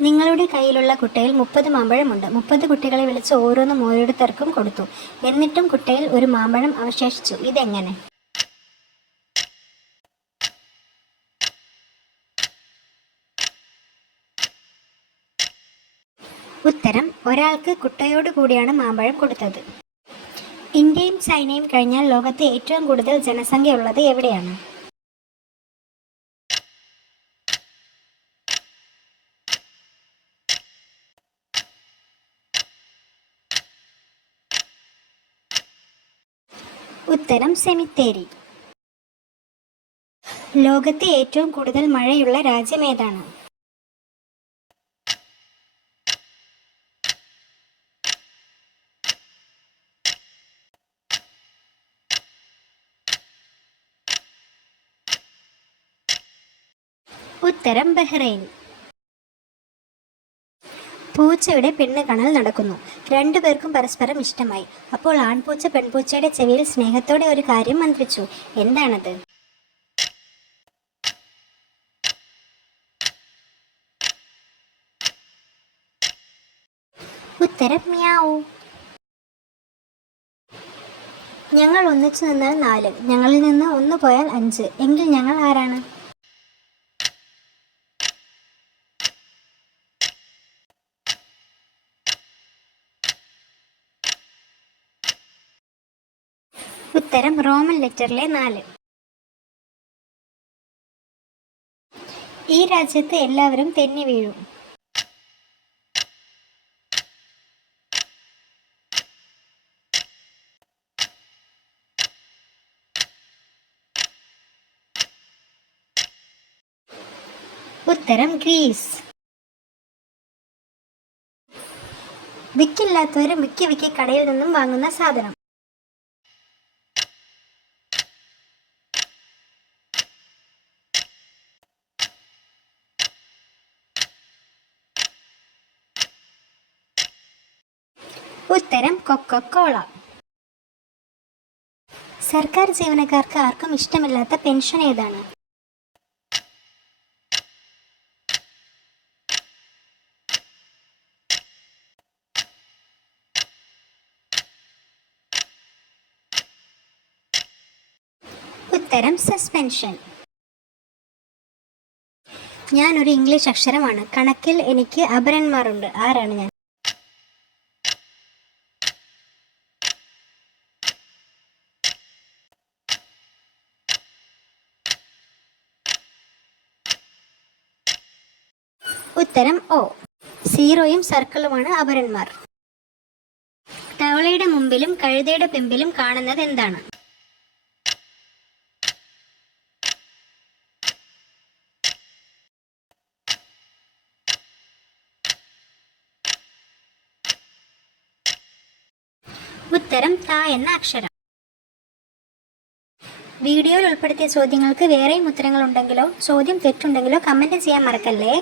നിങ്ങളുടെ കയ്യിലുള്ള കുട്ടയിൽ മുപ്പത് മാമ്പഴമുണ്ട് മുപ്പത് കുട്ടികളെ വിളിച്ച് ഓരോന്നും ഓരോരുത്തർക്കും കൊടുത്തു. എന്നിട്ടും കുട്ടയിൽ ഒരു മാമ്പഴം അവശേഷിച്ചു. ഇതെങ്ങനെ? ഉത്തരം ഒരാൾക്ക് കുട്ടയോട് കൂടിയാണ് മാമ്പഴം കൊടുത്തത്. ഇന്ത്യയും ചൈനയും കഴിഞ്ഞാൽ ലോകത്തെ ഏറ്റവും കൂടുതൽ ജനസംഖ്യ ഉള്ളത് എവിടെയാണ്? ഉത്തരം സെമിത്തേരി. ലോകത്തെ ഏറ്റവും കൂടുതൽ മഴയുള്ള രാജ്യം ഏതാണ്? ഉത്തരം ബഹ്റൈൻ. പൂച്ചയുടെ പെണ്ണ് കണൽ നടക്കുന്നു. രണ്ടുപേർക്കും പരസ്പരം ഇഷ്ടമായി. അപ്പോൾ ആൺപൂച്ച പെൺപൂച്ചയുടെ ചെവിയിൽ സ്നേഹത്തോടെ ഒരു കാര്യം മന്ത്രിച്ചു. എന്താണത്? ഉത്തരം മ്യാവൂ. ഞങ്ങൾ ഒന്നിച്ചു നിന്നാൽ നാല്. ഞങ്ങളിൽ നിന്ന് ഒന്ന് പോയാൽ അഞ്ച്. എങ്കിൽ ഞങ്ങൾ ആരാണ്? ഉത്തരം റോമൻ ലെറ്ററിലെ നാല്. ഈ രാജ്യത്ത് എല്ലാവരും തെന്നി വീഴും. ഉത്തരം ഗ്രീസ്. വിക്കില്ലാത്തവരും വിക്കി വിക്കി കടയിൽ നിന്നും വാങ്ങുന്ന സാധനം. ഉത്തരം കൊക്കക്കോള. സർക്കാർ ജീവനക്കാർക്ക് ആർക്കും ഇഷ്ടമില്ലാത്ത പെൻഷൻ ഏതാണ്? ഉത്തരം സസ്പെൻഷൻ. ഞാനൊരു ഇംഗ്ലീഷ് അക്ഷരമാണ്. കണക്കിൽ എനിക്ക് അപരന്മാരുണ്ട്. ആരാണ് ഞാൻ? ഉത്തരം ഓ. സീറോയും സർക്കിളുമാണ് അപരന്മാർ. തവളയുടെ മുമ്പിലും കഴുതയുടെ പിമ്പിലും കാണുന്നത് എന്താണ്? ഉത്തരം ത എന്ന അക്ഷരം. വീഡിയോയിൽ ഉൾപ്പെടുത്തിയ ചോദ്യങ്ങൾക്ക് വേറെയും ഉത്തരങ്ങൾ ഉണ്ടെങ്കിലോ ചോദ്യം തെറ്റുണ്ടെങ്കിലോ കമന്റ് ചെയ്യാൻ മറക്കല്ലേ?